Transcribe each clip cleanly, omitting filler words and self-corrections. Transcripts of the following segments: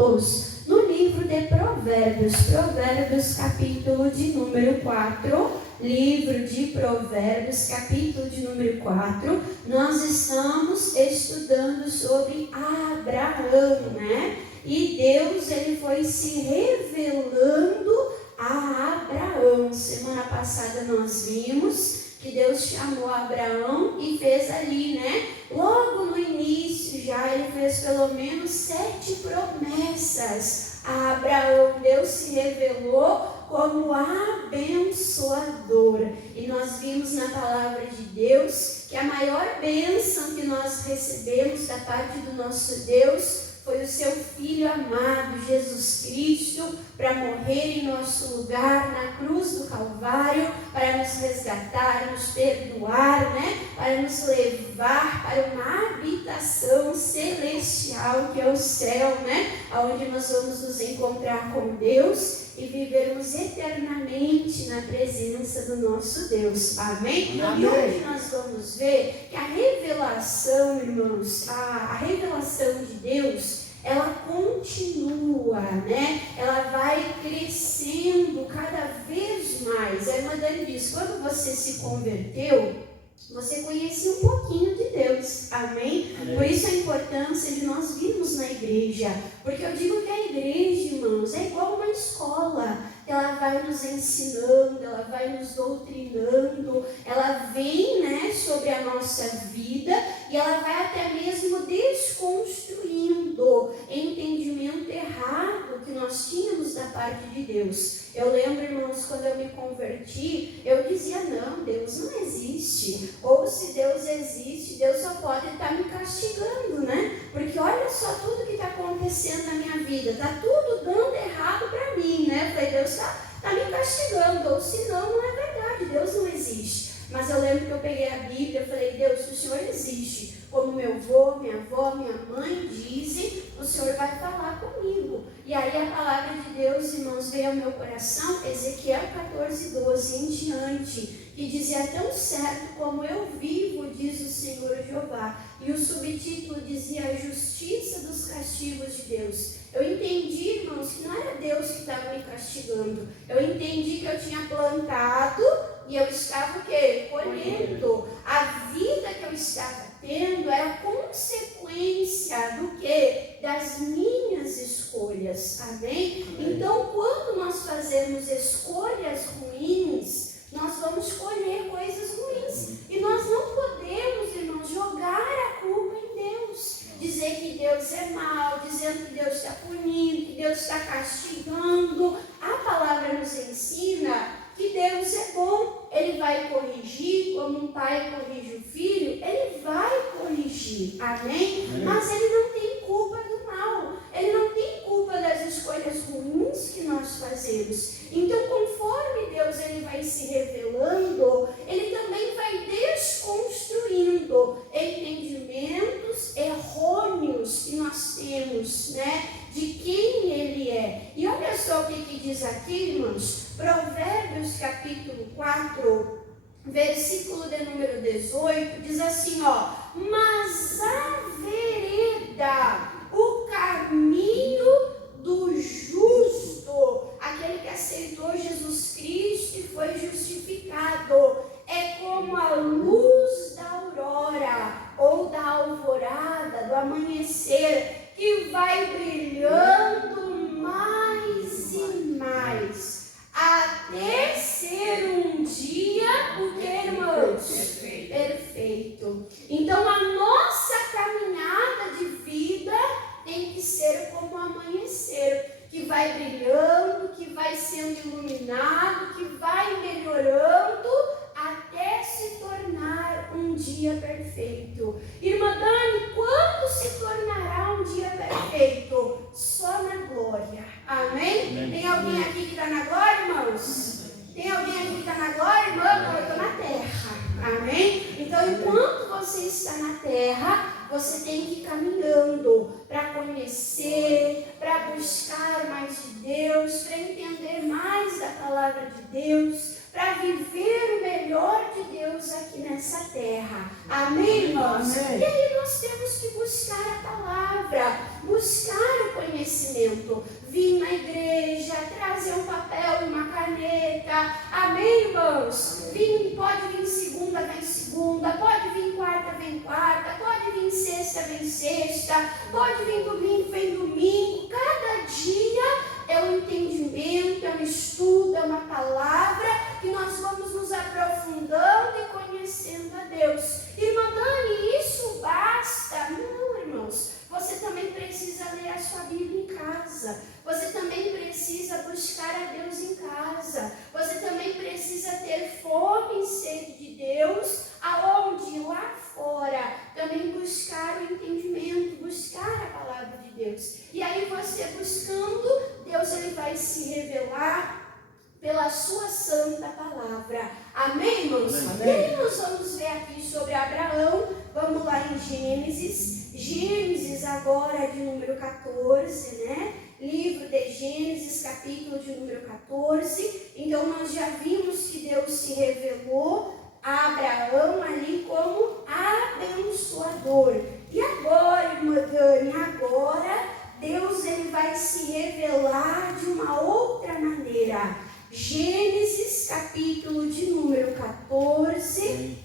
juntos no livro de Provérbios, Provérbios capítulo de número 4, livro de Provérbios capítulo de número 4, nós estamos estudando sobre Abraão, né? E Deus, ele foi se revelando a Abraão. Semana passada nós vimos que Deus chamou Abraão e fez ali, né? Logo no início já ele fez pelo menos 7 promessas a Abraão. Deus se revelou como abençoador. E nós vimos na palavra de Deus que a maior bênção que nós recebemos da parte do nosso Deus foi o seu Filho amado, Jesus Cristo, para morrer em nosso lugar na cruz do Calvário, para nos resgatar, nos perdoar, né? Para nos levar para uma habitação celestial, que é o céu, né? Onde nós vamos nos encontrar com Deus e vivermos eternamente na presença do nosso Deus. Amém? Amém. E hoje nós vamos ver que a revelação, irmãos, a revelação de Deus, ela continua, né? Ela vai crescendo cada vez mais. A irmã Dani diz, quando você se converteu, você conhecia um pouquinho de Deus, amém? Por isso a importância de nós virmos na igreja, porque eu digo que a igreja, irmãos, é igual uma escola. Ela vai nos ensinando, ela vai nos doutrinando, ela vem, né, sobre a nossa vida e ela vai até mesmo desconstruindo entendimento errado que nós tínhamos da parte de Deus. Eu lembro, irmãos, quando eu me converti, eu dizia, não, Deus não existe. Ou se Deus existe, Deus só pode estar me castigando, né? Porque olha só tudo que está acontecendo na minha vida, está tudo dando errado para mim, né? Eu falei, Deus está me castigando, ou se não, não é verdade, Deus não existe. Mas eu lembro que eu peguei a Bíblia e falei, Deus, se o Senhor existe, como meu avô, minha avó, minha mãe dizem, o Senhor vai falar comigo. E aí a palavra de Deus, irmãos, veio ao meu coração, Ezequiel 14:12 em diante, que dizia, tão certo como eu vivo, diz o Senhor Jeová. E o subtítulo dizia, a justiça dos castigos de Deus. Eu entendi, irmãos, que não era Deus que estava me castigando. Eu entendi que eu tinha plantado e eu estava o quê? Colhendo. A vida que eu estava tendo era consequência do quê? Das minhas escolhas. Amém? Então, quando nós fazemos escolhas ruins, nós vamos colher coisas ruins. E nós não podemos, irmãos, jogar a culpa em Deus. Dizer que Deus é mau, dizendo que Deus está punindo, que Deus está castigando. A palavra nos ensina que Deus é bom, Ele vai corrigir, como um pai corrige o filho, Ele vai corrigir, amém? Mas Ele não tem culpa do mal, Ele não tem culpa das escolhas ruins que nós fazemos. Então, conforme Deus ele vai se revelando, Ele também vai desconstruindo entendimentos errôneos que nós temos, né? De quem Ele é. E olha só o que diz aqui, irmãos, Provérbios capítulo 4, versículo de número 18, diz assim, ó, mas a vereda, o caminho do justo, aquele que aceitou Jesus Cristo e foi justificado, é como a luz da aurora ou da alvorada, do amanhecer, que vai brilhando mais e mais, até ser um dia, o que, irmãos? Perfeito. Então, a nossa caminhada de vida tem que ser como o amanhecer, que vai brilhando, que vai sendo iluminado, que vai melhorando, até se tornar um dia perfeito. Irmã Dani, quando se tornará um dia perfeito? Só na glória. Amém? Tem alguém aqui que está na glória, irmãos? Tem alguém aqui que está na glória, irmão? Não, eu estou na terra. Amém? Então, enquanto você está na terra, você tem que ir caminhando para conhecer, para buscar mais de Deus, para entender mais da palavra de Deus, para viver o melhor de Deus aqui nessa terra. Amém, irmãos? Amém. E aí nós temos que buscar a palavra, buscar o conhecimento conhecimento. Vir na igreja, trazer um papel e uma caneta. Amém, irmãos? Pode vir segunda, vem segunda. Pode vir quarta, vem quarta. Pode vir sexta, vem sexta. Pode vir domingo, vem domingo. Cada dia é um entendimento, é um estudo, é uma palavra que nós vamos nos aprofundando e conhecendo a Deus. Irmã Dani, isso basta? Não, irmãos. Você também precisa ler a sua Bíblia em casa. Você também precisa buscar a Deus em casa. Você também precisa ter fome e sede de Deus, aonde? Lá fora. Também buscar o entendimento, buscar a palavra de Deus. E aí você buscando, Deus ele vai se revelar pela sua santa palavra. Amém, irmãos? Amém. E aí nós vamos ver aqui sobre Abraão. Vamos lá em Gênesis. Gênesis agora de número 14, né? Livro de Gênesis, capítulo de número 14. Então nós já vimos que Deus se revelou a Abraão ali como abençoador. E agora, irmã Dani, agora Deus ele vai se revelar de uma outra maneira. Gênesis, capítulo de número 14.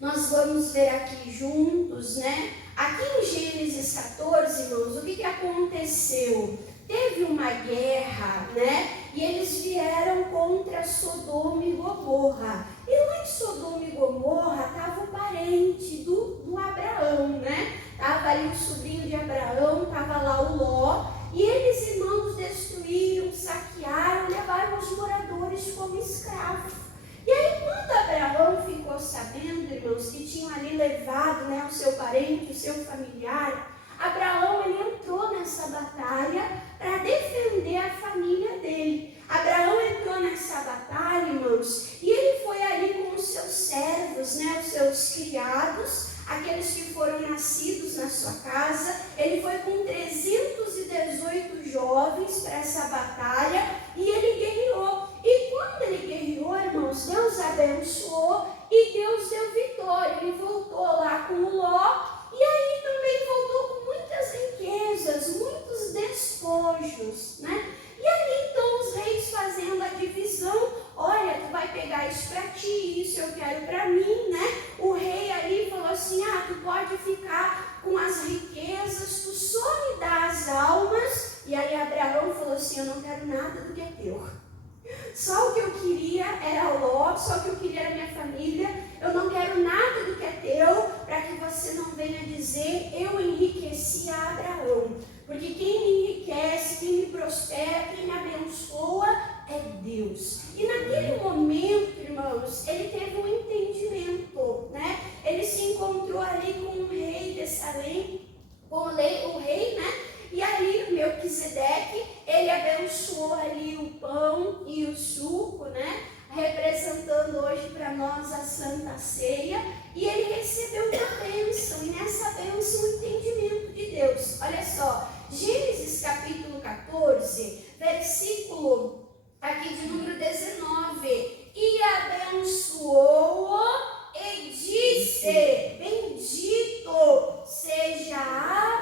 Nós vamos ver aqui juntos, né? Aqui em Gênesis 14, irmãos, o que aconteceu? Teve uma guerra, né? E eles vieram contra Sodoma e Gomorra. E lá em Sodoma e Gomorra estava o parente do Abraão, né? Estava ali o sobrinho de Abraão, estava lá o Ló. E eles, irmãos, destruíram, saquearam, levaram os moradores como escravos. E aí, quando Abraão ficou sabendo, irmãos, que tinham ali levado, né, o seu parente, o seu familiar, Abraão ele entrou nessa batalha para defender a família dele. Abraão entrou nessa batalha, irmãos, e ele foi ali com os seus servos, né, os seus criados, aqueles que foram nascidos na sua casa. Ele foi com 318 jovens para essa batalha e ele guerreou. E quando ele guerreou, irmãos, Deus abençoou e Deus deu vitória. Ele voltou lá com o Ló e aí também voltou com muitas riquezas, muitos despojos, né? E ali então os reis fazendo a divisão, olha, tu vai pegar isso para ti, isso eu quero para mim, né? O rei ali falou assim, tu pode ficar com as riquezas, tu só me dá as almas. E aí Abraão falou assim, eu não quero nada do que é teu. Só o que eu queria era Ló, só o que eu queria era minha família. Eu não quero nada do que é teu, para que você não venha dizer, eu enriqueci a Abraão. Porque quem me enriquece, quem me prospera, quem me abençoa é Deus. E naquele momento, irmãos, ele teve um entendimento, né? Ele se encontrou ali com o rei de Salém, com o rei, né? E ali, Melquisedeque, ele abençoou ali o pão e o suco, né? Representando hoje para nós a Santa Ceia. E ele recebeu uma bênção, e nessa bênção o entendimento de Deus. Olha só, Gênesis capítulo 14, versículo aqui de número 19. E abençoou-o e disse, bendito seja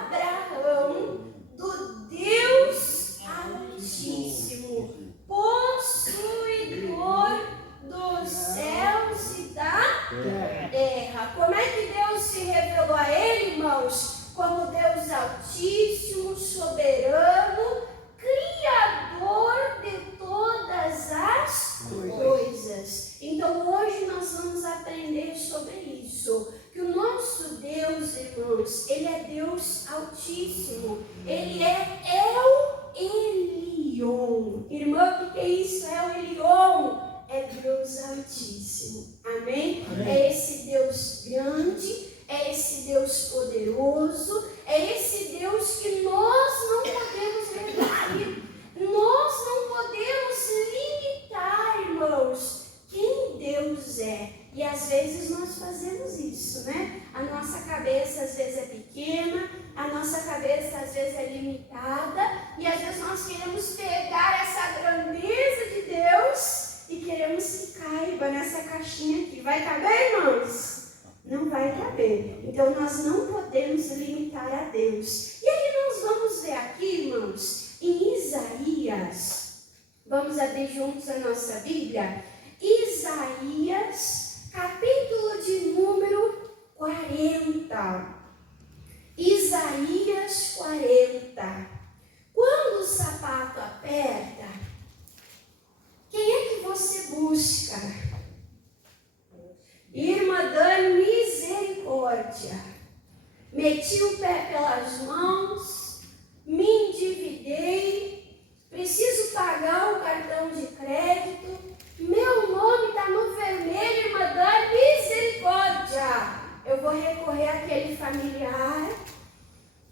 Abraão do Deus Altíssimo, possuidor dos céus e da terra. Como é que Deus se revelou a ele, irmãos? Como Deus Altíssimo, soberano, Criador de todas as coisas. Então hoje nós vamos aprender sobre isso. Que o nosso Deus, irmãos, ele é Deus Altíssimo. Ele é El Elyon. Irmã, o que é isso? El Elyon é Deus Altíssimo. Amém? Amém? É esse Deus grande, é esse Deus poderoso, é esse Deus que nós não podemos reduzir. Nós não podemos limitar, irmãos, quem Deus é. E às vezes nós fazemos isso, né? A nossa cabeça às vezes é pequena, a nossa cabeça às vezes é limitada, e às vezes nós queremos pegar essa grandeza de Deus e queremos que caiba nessa caixinha aqui. Vai caber, irmãos? Não vai caber. Então nós não podemos limitar a Deus. E aí nós vamos ver aqui, irmãos, Vamos abrir juntos a nossa Bíblia. Isaías, capítulo de número 40. Isaías 40. Quando o sapato aperta, quem é que você busca? Irmã Dani, misericórdia. Meti o pé pelas mãos, me endividei, preciso pagar o cartão de crédito, meu nome está no vermelho, irmã Dani, misericórdia. Eu vou recorrer àquele familiar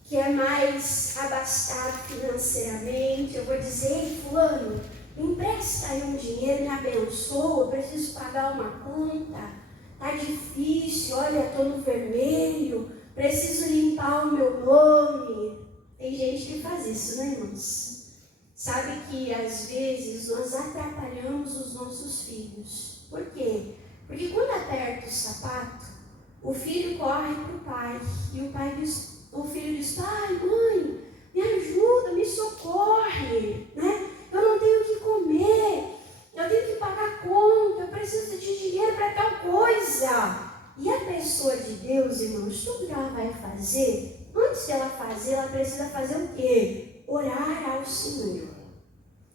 que é mais abastado financeiramente. Eu vou dizer: ei, fulano, me empresta aí um dinheiro, me abençoa, eu preciso pagar uma conta, tá difícil, olha, estou no vermelho, preciso limpar o meu nome. Tem gente que faz isso, né, irmãos? Sabe que às vezes nós atrapalhamos os nossos filhos. Por quê? Porque quando aperta o sapato, o filho corre para o pai e o filho diz: pai, mãe, me ajuda, me socorre, né? Eu não tenho o que comer, eu tenho que pagar conta, eu preciso de dinheiro para tal coisa. E a pessoa de Deus, irmãos, tudo que ela vai fazer, antes dela fazer, ela precisa fazer o quê? Orar ao Senhor.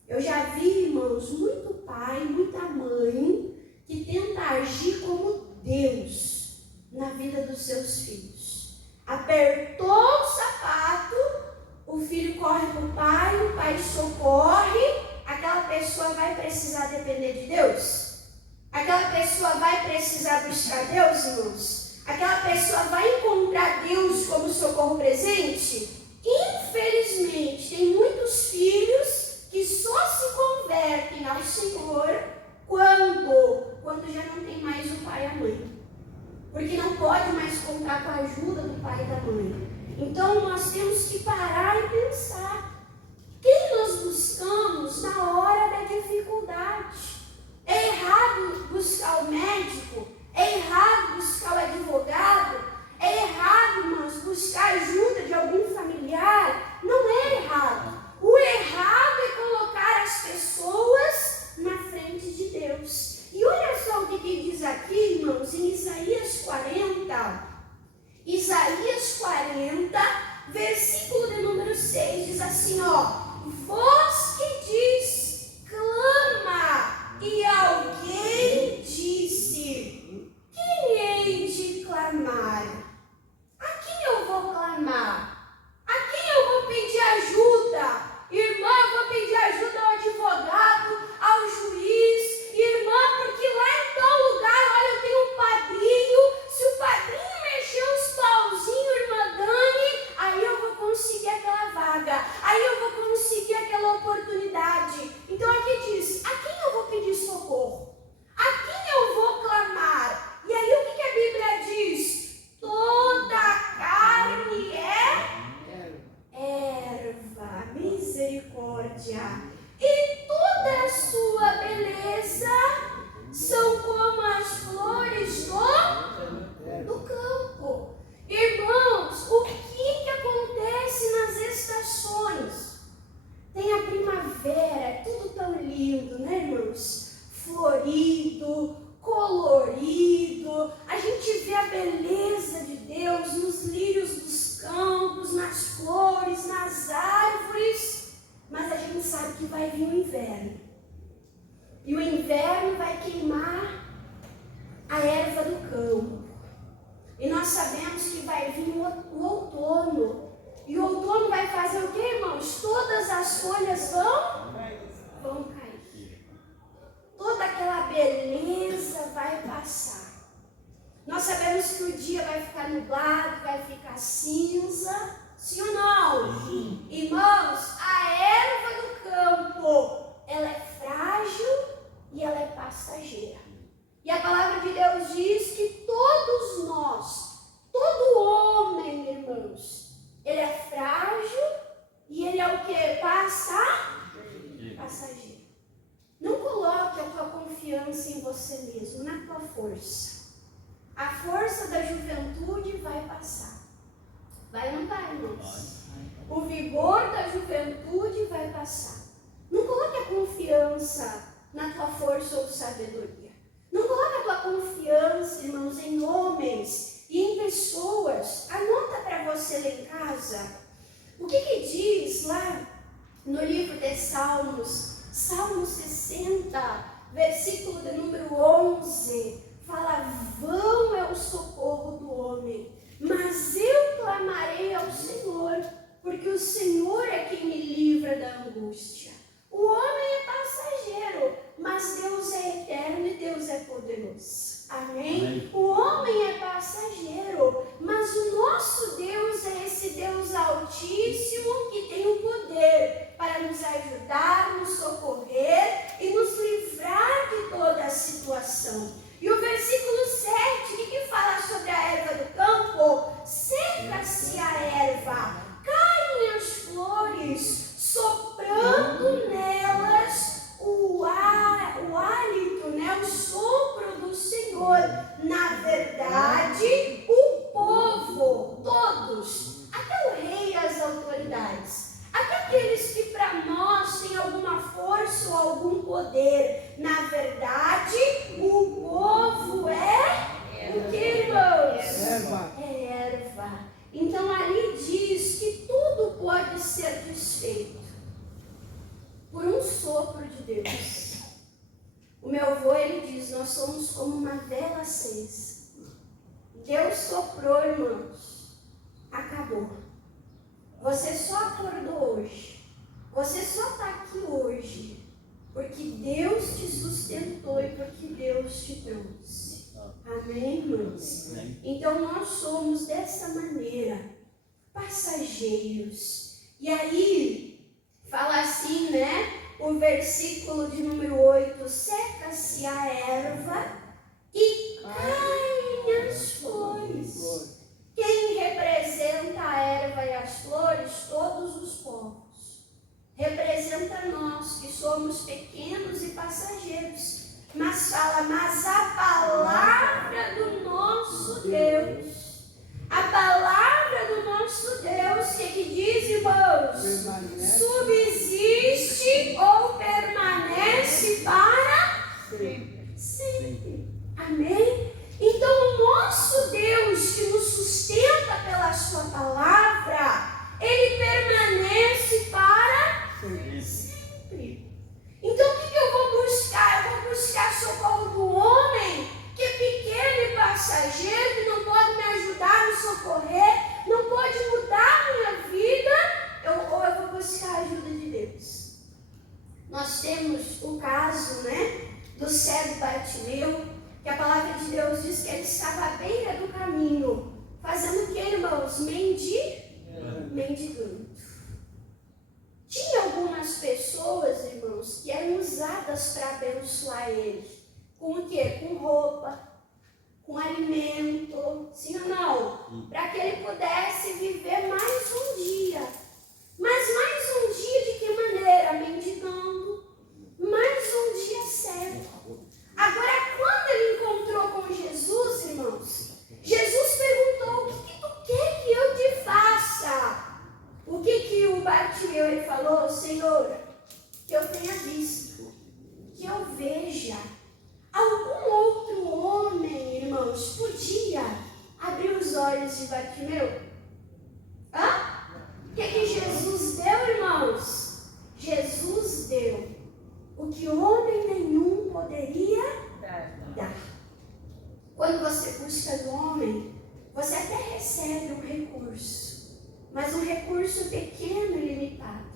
Eu já vi, irmãos, muito pai, muita mãe que tenta agir como Deus na vida dos seus filhos. Apertou o sapato, o filho corre para o pai socorre. Aquela pessoa vai precisar depender de Deus? Aquela pessoa vai precisar buscar Deus, irmãos? Aquela pessoa vai encontrar Deus como socorro presente? Infelizmente, tem muitos filhos que só se convertem ao Senhor quando já não tem mais o pai e a mãe. Porque não pode mais contar com a ajuda do pai e da mãe. Então nós temos que parar e pensar: quem nós buscamos na hora da dificuldade? É errado buscar o médico? É errado buscar o advogado? É errado, irmãos, buscar ajuda de algum familiar? Não é errado. O errado é colocar as pessoas na frente de Deus. E olha só o que diz aqui, irmãos, em Isaías 40. Isaías 40, versículo de número 6, diz assim, ó: voz que diz, clama, e alguém disse, quem hei de clamar? A quem eu vou clamar? A quem eu vou pedir ajuda? Irmã, eu vou pedir ajuda ao advogado, ao juiz. Irmã, porque lá em tal lugar, olha, eu tenho um padrinho. Se o padrinho mexer os pauzinhos, irmã Dani, aí eu vou conseguir aquela vaga. Aí eu vou conseguir aquela oportunidade. Então aqui diz: a quem eu vou pedir socorro? A quem eu vou clamar? E aí o que a Bíblia diz? Toda carne é erva, misericórdia, e toda a sua beleza são como as flores do campo. Irmãos, o que acontece nas estações? Tem a primavera, é tudo tão lindo, né, irmãos? Florido, colorido, a gente vê a beleza de Deus nos lírios dos campos, nas flores, nas árvores, mas a gente sabe que vai vir o inverno. E o inverno vai queimar a erva do campo. E nós sabemos que vai vir o outono. E o outono vai fazer o quê, irmãos? Todas as folhas vão cair. Toda aquela beleza vai passar. Nós sabemos que o dia vai ficar nublado, vai ficar cinza. Sim ou não? Sim. Irmãos, a erva do campo, ela é frágil e ela é passageira. E a palavra de Deus diz que todos nós, todo homem, irmãos, ele é frágil e ele é o que? Passageiro. Não coloque a tua confiança em você mesmo, na tua força. A força da juventude vai passar. Vai ou não vai, irmãos? O vigor da juventude vai passar. Não coloque a confiança na tua força ou sabedoria. Não coloca a tua confiança, irmãos, em homens e em pessoas. Anota para você lá em casa. O que diz lá no livro de Salmos, Salmo 60, versículo de número 11, fala: vão é o socorro do homem, mas eu clamarei ao Senhor, porque o Senhor é quem me livra da angústia. O homem é passageiro, mas Deus é eterno e Deus é poderoso. Amém? Amém. O homem é passageiro, mas o nosso Deus é esse Deus altíssimo que tem o poder para nos ajudar, nos socorrer e nos livrar de toda a situação. E o versículo 7, o que fala sobre a erva do campo? Seca-se a erva, caem as flores, soprando nelas o hálito, o sopro do Senhor. Na verdade, o povo, todos, até o rei e as autoridades, até aqueles que para nós têm alguma força ou algum poder, na verdade, o povo é o que, irmãos? Erva. É erva. Então ali diz que tudo pode ser desfeito por um sopro de Deus. O meu avô, ele diz: nós somos como uma vela acesa. Deus soprou, irmãos, acabou. Você só acordou hoje, você só está aqui hoje porque Deus te sustentou e porque Deus te trouxe. Amém, irmãos? Amém. Então nós somos dessa maneira, passageiros. E aí fala assim, o versículo de número 8: seca-se a erva e caem as flores. Quem representa a erva e as flores? Todos os povos. Representa nós, que somos pequenos e passageiros. Mas fala: mas a palavra do nosso Deus, a palavra do nosso Deus, que diz, irmãos? Subsiste ou permanece para sempre. Amém? Então o nosso Deus, que nos sustenta pela sua palavra, ele permanece para sempre. Então o que eu vou buscar? Eu vou buscar socorro do homem, que é pequeno e passageiro, que não pode me ajudar, me socorrer, não pode mudar a minha vida, ou eu vou buscar a ajuda de Deus. Nós temos o caso, do cego Bartimeu, que a palavra de Deus diz que ele estava à beira do caminho, fazendo o que, irmãos? Mendigando. Tinha algumas pessoas, irmãos, que eram usadas para abençoar ele. Com o quê? Com roupa, com alimento, sim ou não? Para que ele pudesse viver mais um dia. Mas mais um dia de que maneira? Mendigando. Mais um dia cego. Agora, quando ele encontrou com Jesus, irmãos, Jesus perguntou: o que tu quer que eu te faça? O que o Bartimeu ele falou? Senhor, que eu tenha visto, que eu veja. Algum outro homem, irmãos, podia abrir os olhos de Bartimeu? O que Jesus deu, irmãos? Jesus deu o que homem nenhum poderia dar. Quando você busca do homem, você até recebe um recurso, mas um recurso pequeno e limitado.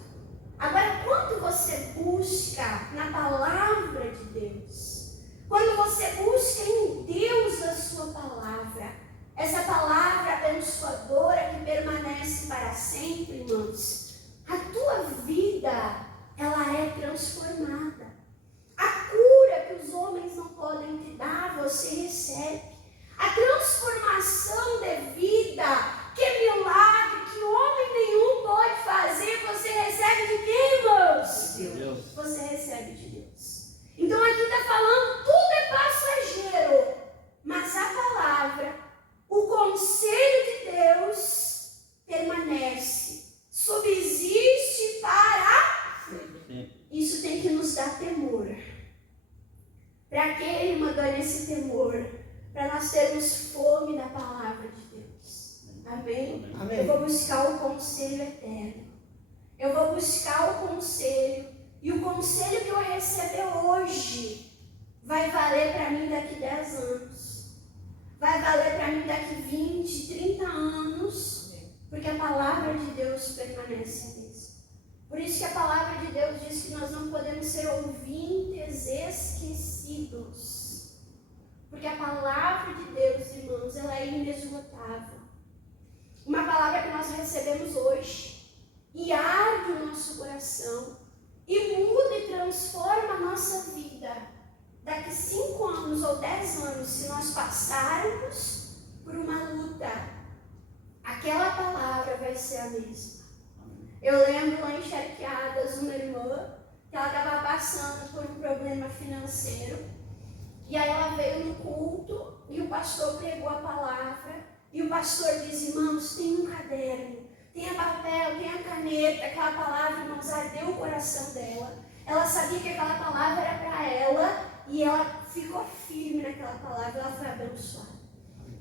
Agora, quando você busca na palavra de Deus, quando você busca em Deus a sua palavra, essa palavra abençoadora que permanece para sempre, irmãos, a tua vida, ela é transformada. A cura que os homens não podem te dar, você recebe. A transformação de vida, que é milagre, que homem nenhum pode fazer, você recebe de quem, irmãos? Deus. Você recebe de Deus. Então aqui está falando, tudo é passageiro, mas a palavra, o conselho de Deus permanece, subsiste para sempre. Isso tem que nos dá temor. Para que Ele mandou esse temor? Para nós termos fome da palavra de Deus. Amém? Amém. Eu vou buscar o conselho eterno. Eu vou buscar o conselho. E o conselho que eu receber hoje vai valer para mim daqui 10 anos. Vai valer para mim daqui 20, 30 anos. Porque a palavra de Deus permanece a mesma. Por isso que a palavra de Deus diz que nós não podemos ser ouvintes esquecidos. Porque a palavra de Deus, irmãos, ela é inesgotável. Uma palavra que nós recebemos hoje e arde o nosso coração e muda e transforma a nossa vida. Daqui 5 anos ou 10 anos, se nós passarmos por uma luta, aquela palavra vai ser a mesma. Eu lembro lá em Charqueadas, uma irmã, que ela estava passando por um problema financeiro. E aí ela veio no culto e o pastor pregou a palavra. E o pastor disse: irmãos, tem um caderno, tem papel, tem a caneta. Aquela palavra, irmãos, ardeu o coração dela. Ela sabia que aquela palavra era para ela e ela ficou firme naquela palavra. Ela foi abençoada.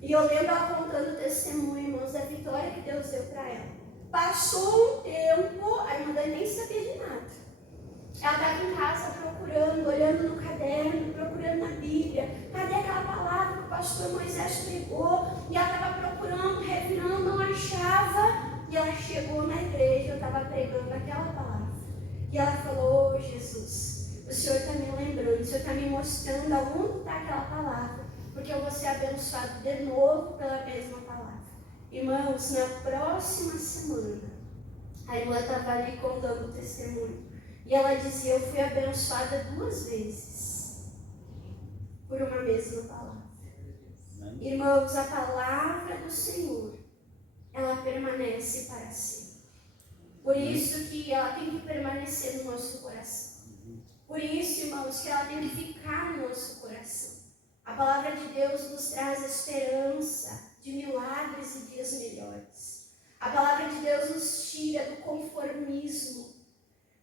E eu lembro ela contando o testemunho, irmãos, da vitória que Deus deu para ela. Passou um tempo, a irmã Dani nem sabia de nada. Ela estava em casa procurando, olhando no caderno, procurando na Bíblia. Cadê aquela palavra que o pastor Moisés pregou? E ela estava procurando, revirando, não achava. E ela chegou na igreja, eu estava pregando aquela palavra. E ela falou: oh, Jesus, o Senhor está me lembrando, o Senhor está me mostrando aonde está aquela palavra. Porque eu vou ser abençoado de novo pela mesma palavra. Irmãos, na próxima semana, a irmã estava ali contando o testemunho. E ela dizia: eu fui abençoada 2 vezes por uma mesma palavra. Irmãos, a palavra do Senhor, ela permanece para sempre. Por isso que ela tem que permanecer no nosso coração. Por isso, irmãos, que ela tem que ficar no nosso coração. A palavra de Deus nos traz esperança de milagres e dias melhores. A palavra de Deus nos tira do conformismo,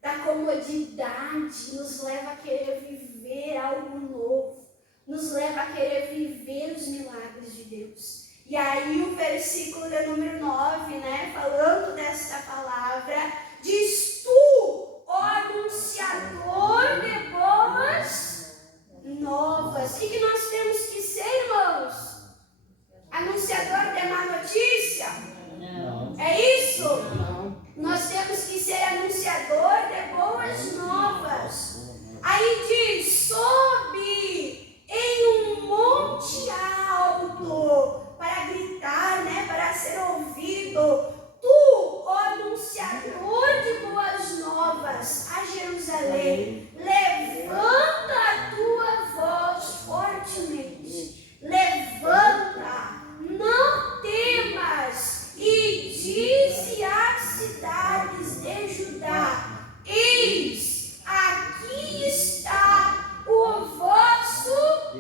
da comodidade, nos leva a querer viver algo novo, nos leva a querer viver os milagres de Deus. E aí o versículo de número 9, né, falando desta palavra, diz: tu, ó anunciador de boas novas. O que nós temos que ser, irmãos? Anunciador de má notícia? Não. É isso? Não. Nós temos que ser anunciador de boas novas. Aí diz: sobe em um monte alto para gritar, né, para ser ouvido. Tu, ó anunciador de boas novas a Jerusalém, levanta a tua voz fortemente. Levanta, não temas, e dize às cidades de Judá: eis, aqui está o vosso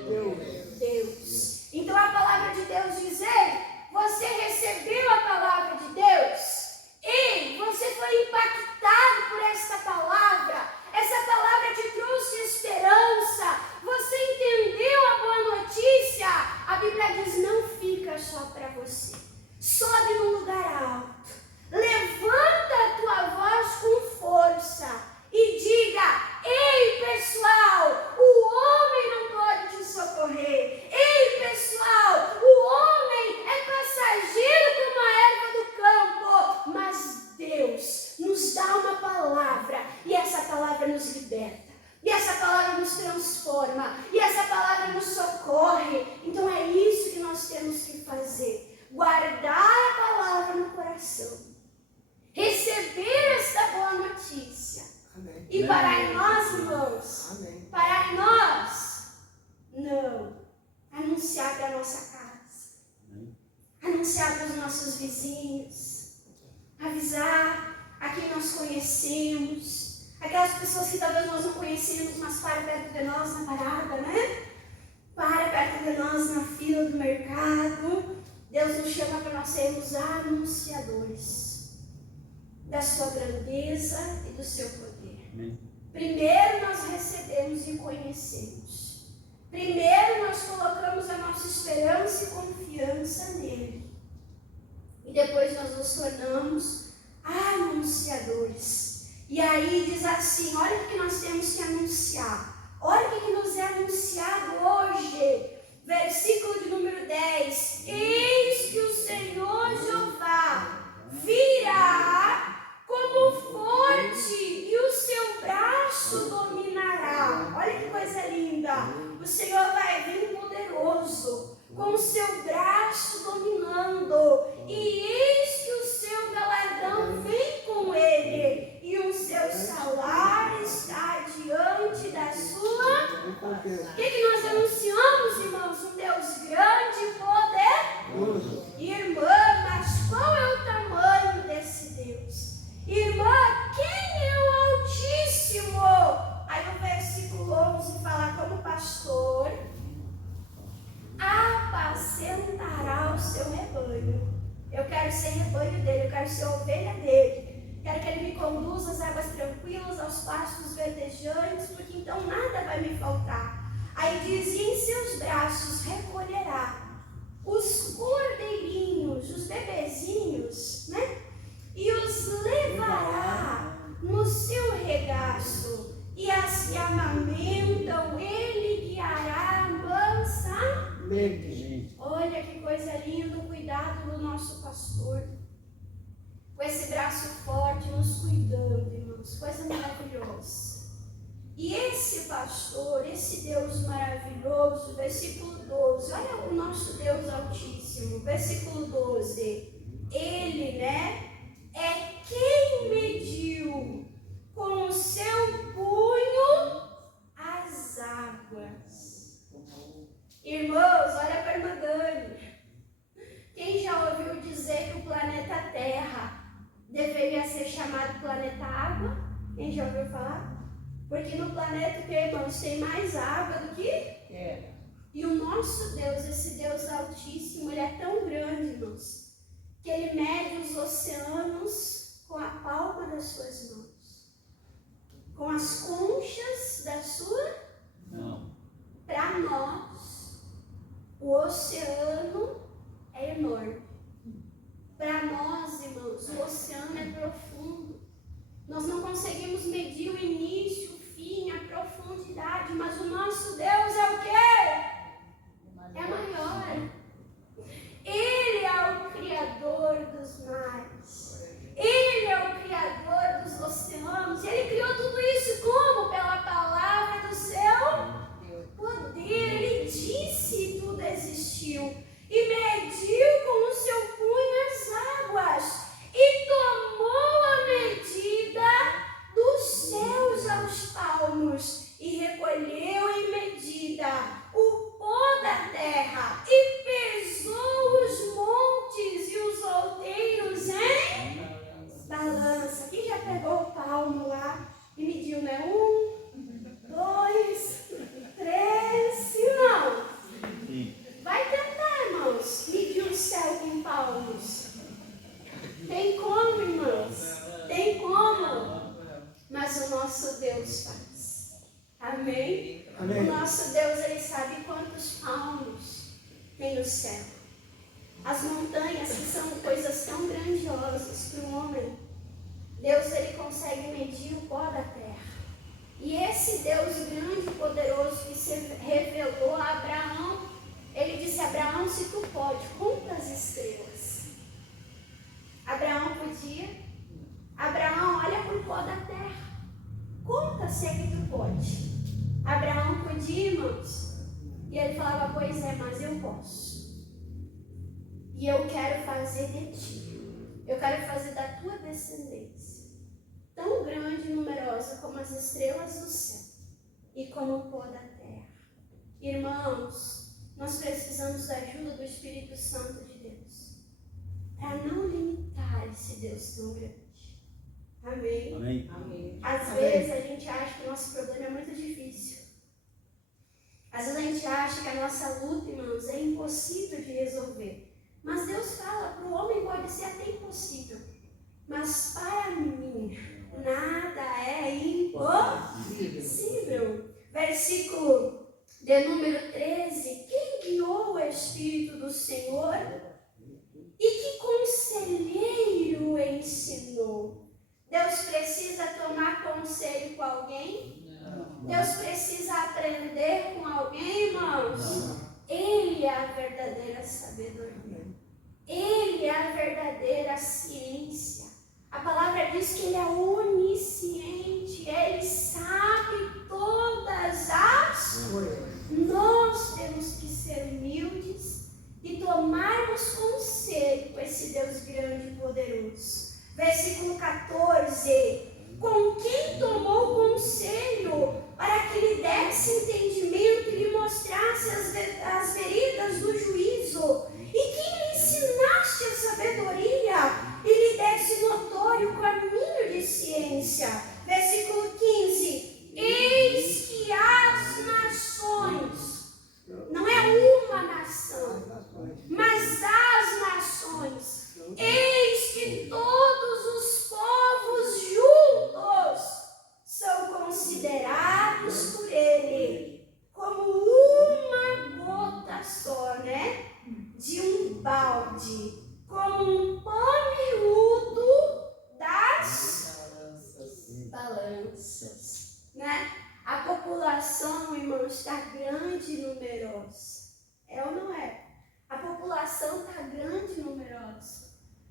Deus. Então a palavra de Deus diz: ei, você recebeu a palavra de Deus? Ei, você foi impactado por esta palavra? Essa palavra te trouxe esperança? Você entendeu a boa notícia? A Bíblia diz: não fica só para você. Sobe num lugar alto. Levanta a tua voz com força e diga: ei, pessoal, o homem não pode te socorrer. Ei, pessoal, o homem é passageiro como a erva do campo. Mas Deus nos dá uma palavra e essa palavra nos liberta. E essa palavra nos transforma. E essa palavra nos socorre. Então é isso que nós temos que fazer. Guardar a palavra no coração. Receber esta boa notícia. Amém. E parar em nós, irmãos. Amém. Parar em nós. Não. Anunciar para a nossa casa. Amém. Anunciar para os nossos vizinhos. Avisar a quem nós conhecemos. Aquelas pessoas que talvez nós não conhecemos, mas para perto de nós na parada, né? Para perto de nós na fila do mercado. Deus nos chama para nós sermos anunciadores da sua grandeza e do seu poder. Amém. Primeiro nós e conhecemos. Primeiro nós colocamos a nossa esperança e confiança nele. E depois nós nos tornamos anunciadores. E aí diz assim, olha o que nós temos que anunciar. Olha o que nos é anunciado hoje. Versículo de número 10. Eis que o Senhor Jeová virá como forte e o seu braço dominará. Olha que coisa linda. O Senhor vai vir poderoso, com o seu braço dominando. E eis que o seu galardão vem com ele. E o seu salário está diante da sua. O que nós anunciamos, irmãos? Um Deus grande e poderoso. Irmã, mas qual é o tamanho desse Deus? Irmã, quem é o Altíssimo? Aí o versículo 11 fala, como pastor, apacentará o seu rebanho. Eu quero ser rebanho dele, eu quero ser ovelha dele. Quero que ele me conduza às águas tranquilas, aos pastos verdejantes, porque então nada vai me faltar. Aí diz, e em seus braços recolherá os cordeirinhos, os bebezinhos, né? E os levará no seu regaço, e as que amamentam ele guiará mansamente. Olha que coisa linda o cuidado do nosso pastor. Com esse braço forte nos cuidando, irmãos. Coisa maravilhosa. E esse pastor, esse Deus maravilhoso, versículo 12. Olha o nosso Deus Altíssimo. Versículo 12. Ele, né, é quem mediu com o seu punho as águas. Irmãos, olha para a irmã Dani. Quem já ouviu dizer que o planeta Terra deveria ser chamado planeta água? Quem já ouviu falar? Porque no planeta, irmãos, tem mais água do que? E o nosso Deus, esse Deus Altíssimo, ele é tão grande, irmãos, que ele mede os oceanos com a palma das suas mãos. Com as conchas da sua mão. Para nós, o oceano é enorme. Para nós, irmãos, o oceano é profundo. Nós não conseguimos medir o início, o fim, a profundidade, mas o nosso Deus é o quê? É maior. Ele é o Criador dos mares. Ele é o Criador dos oceanos. Ele criou tudo isso como? Pela palavra do seu poder. Ele disse e tudo existiu. E mediu com o seu punho as águas. E tomou a medida dos céus aos palmos. E recolheu em medida o pó da terra. E pesou os montes e os outeiros em balança. Quem já pegou o palmo lá e mediu, né? 1, 2, 3, e não. Vai tentar, irmãos, medir o céu com palmos. Tem como, irmãos? Tem como? Mas o nosso Deus faz. Amém? Amém. O nosso Deus, ele sabe quantos palmos tem no céu. As montanhas, que são coisas tão grandiosas para o homem, Deus, ele consegue medir o pó da terra. E esse Deus grande e poderoso que se revelou a Abraão, ele disse, Abraão, se tu pode, conta as estrelas. Abraão podia. Abraão, olha para o pó da terra. Conta se é que tu pode. Abraão podia, irmãos. E ele falava, pois é, mas eu posso. E eu quero fazer de ti. Eu quero fazer da tua descendência tão grande e numerosa como as estrelas do céu e como o pó da terra. Irmãos, nós precisamos da ajuda do Espírito Santo de Deus para não limitar esse Deus tão grande. Amém? Amém. Amém. Às vezes a gente acha que o nosso problema é muito difícil. Às vezes a gente acha que a nossa luta, irmãos, é impossível de resolver. Mas Deus fala, para o homem pode ser até impossível. Mas para mim, nada é impossível. Versículo de número 13. Quem guiou o Espírito do Senhor? E que conselheiro ensinou? Deus precisa tomar conselho com alguém? Deus precisa aprender com alguém, irmãos? Ele é a verdadeira sabedoria. Ele é a verdadeira ciência. A palavra diz que Ele é onisciente. Ele sabe todas as coisas. Nós temos que ser humildes e tomarmos conselho com esse Deus grande e poderoso. Versículo 14. Com quem tomou conselho para que lhe desse entendimento e lhe mostrasse as veredas do juízo? E quem lhe ensinaste a sabedoria e lhe desse notório caminho de ciência? Versículo 15. Eis que as nações, não é uma nação, mas as nações, eis que todos os povos juntos são considerados por Ele como uma gota só, né? De um balde, como um pó miúdo das balanças, né? A população, irmãos, está grande e numerosa. É ou não é? A população está grande e numerosa.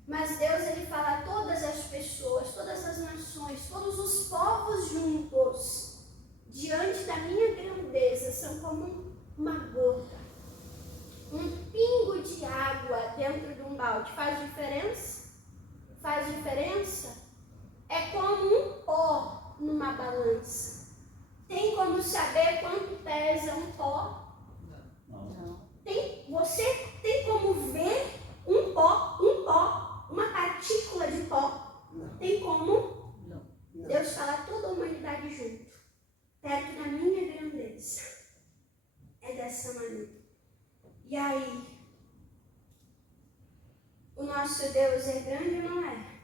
Mas Deus, Ele fala a todas as pessoas, todas as nações, todos os povos juntos, diante da minha grandeza, são como uma gota. Um pingo de água dentro de um balde. Faz diferença? Faz diferença? É como um pó numa balança. Tem como saber quanto pesa um pó? Não. Você tem como ver um pó, uma partícula de pó? Não. Tem como? Não. Deus fala toda a humanidade junto, perto da minha grandeza. É dessa maneira. E aí, o nosso Deus é grande ou não é?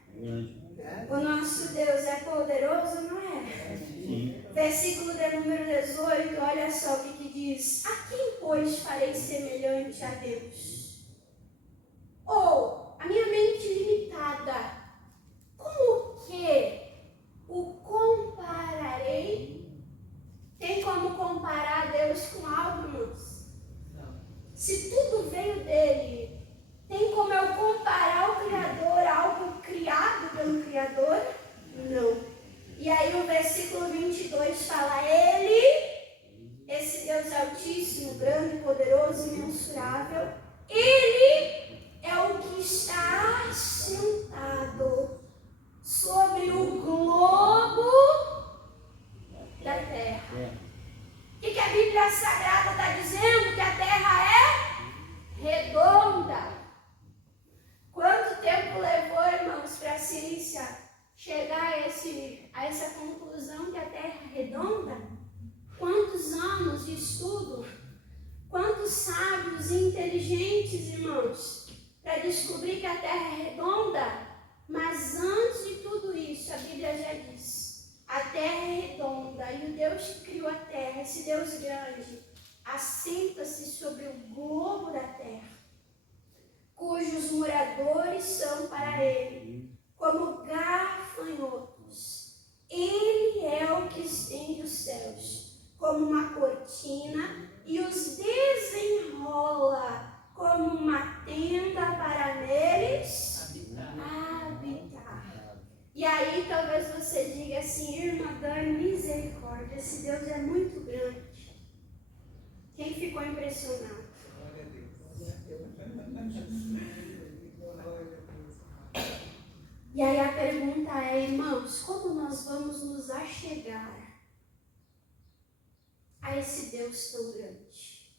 O nosso Deus é poderoso ou não é? Sim. Versículo de número 18, olha só o que diz. A quem, pois, farei semelhante a Deus? Ou, a minha mente limitada, como que o compararei? Tem como comparar Deus com algo, irmãos? Não. Se tudo veio dele, tem como eu comparar o Criador a algo criado pelo Criador? Não. E aí o versículo 22 fala, Ele, esse Deus altíssimo, grande, poderoso, imensurável, Ele é o que está assentado sobre o globo da terra. O que a Bíblia Sagrada está dizendo? Que a terra é redonda. Quanto tempo levou, irmãos, para a ciência chegar a essa conclusão que a terra é redonda? Quantos anos de estudo? Quantos sábios e inteligentes, irmãos, para descobrir que a terra é redonda? Mas antes de tudo isso, a Bíblia já diz, a terra é redonda e o Deus que criou a terra, esse Deus grande, assenta-se sobre o globo da terra, cujos moradores são para Ele como gafanhotos. Ele é o que estende os céus como uma cortina e os desenrola como uma tenda para neles habitar. E aí talvez você diga assim, irmã Dani, misericórdia, esse Deus é muito grande. Quem ficou impressionado? E aí a pergunta é, irmãos, como nós vamos nos achegar a esse Deus tão grande?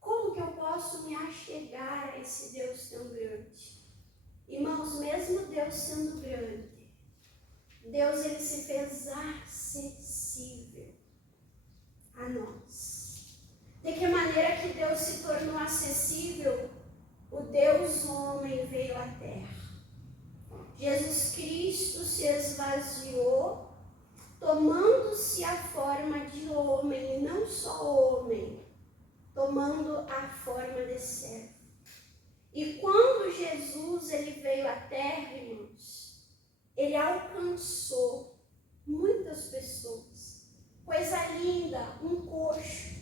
Como que eu posso me achegar a esse Deus tão grande? Irmãos, mesmo Deus sendo grande, Deus ele se fez acessível a nós. De que maneira que Deus se tornou acessível? O Deus homem veio à terra. Jesus Cristo se esvaziou, tomando tomando-se a forma de homem, e não só homem, tomando a forma de servo. E quando Jesus ele veio à terra, irmãos, ele alcançou muitas pessoas. Coisa linda, um coxo.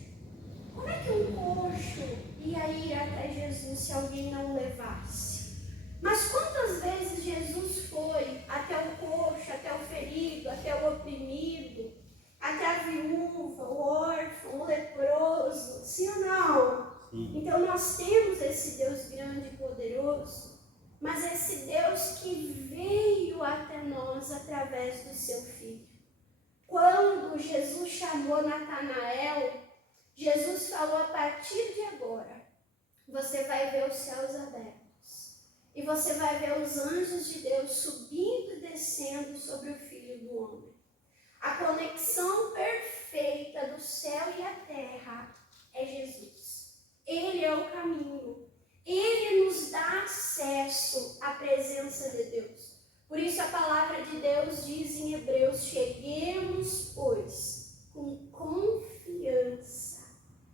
Como é que um coxo ia ir até Jesus se alguém não o levasse? Mas quantas vezes Jesus foi até o coxo, até o ferido, até o oprimido, até a viúva, o órfão, o leproso, sim ou não? Sim. Então nós temos esse Deus grande e poderoso, mas esse Deus que veio até nós através do seu Filho. Quando Jesus chamou Natanael, Jesus falou: a partir de agora, você vai ver os céus abertos. E você vai ver os anjos de Deus subindo e descendo sobre o Filho do Homem. A conexão perfeita do céu e a terra é Jesus. Ele é o caminho. Ele nos dá acesso à presença de Deus. Por isso a palavra de Deus diz em Hebreus: cheguemos, pois, com confiança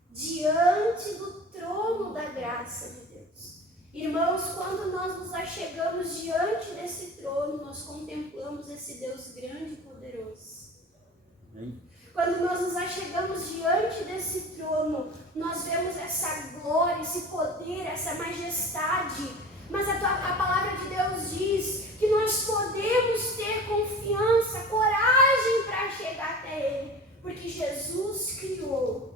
diante do trono da graça de Deus. Irmãos, quando nós nos achegamos diante desse trono, nós contemplamos esse Deus grande e poderoso. Quando nós nos achegamos diante desse trono, nós vemos essa glória, esse poder, essa majestade. Mas a palavra de Deus diz que nós podemos ter confiança, coragem para chegar até Ele, porque Jesus criou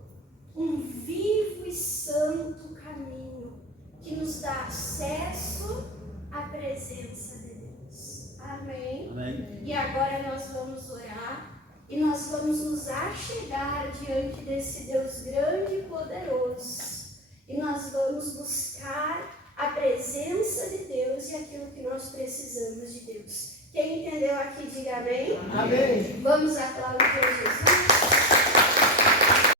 um vivo e santo caminho que nos dá acesso à presença de Deus. Amém? Amém. E agora nós vamos orar e nós vamos nos achegar diante desse Deus grande e poderoso. E nós vamos buscar a presença de Deus e aquilo que nós precisamos de Deus. Quem entendeu aqui, diga amém. Amém. Vamos aplaudir Jesus.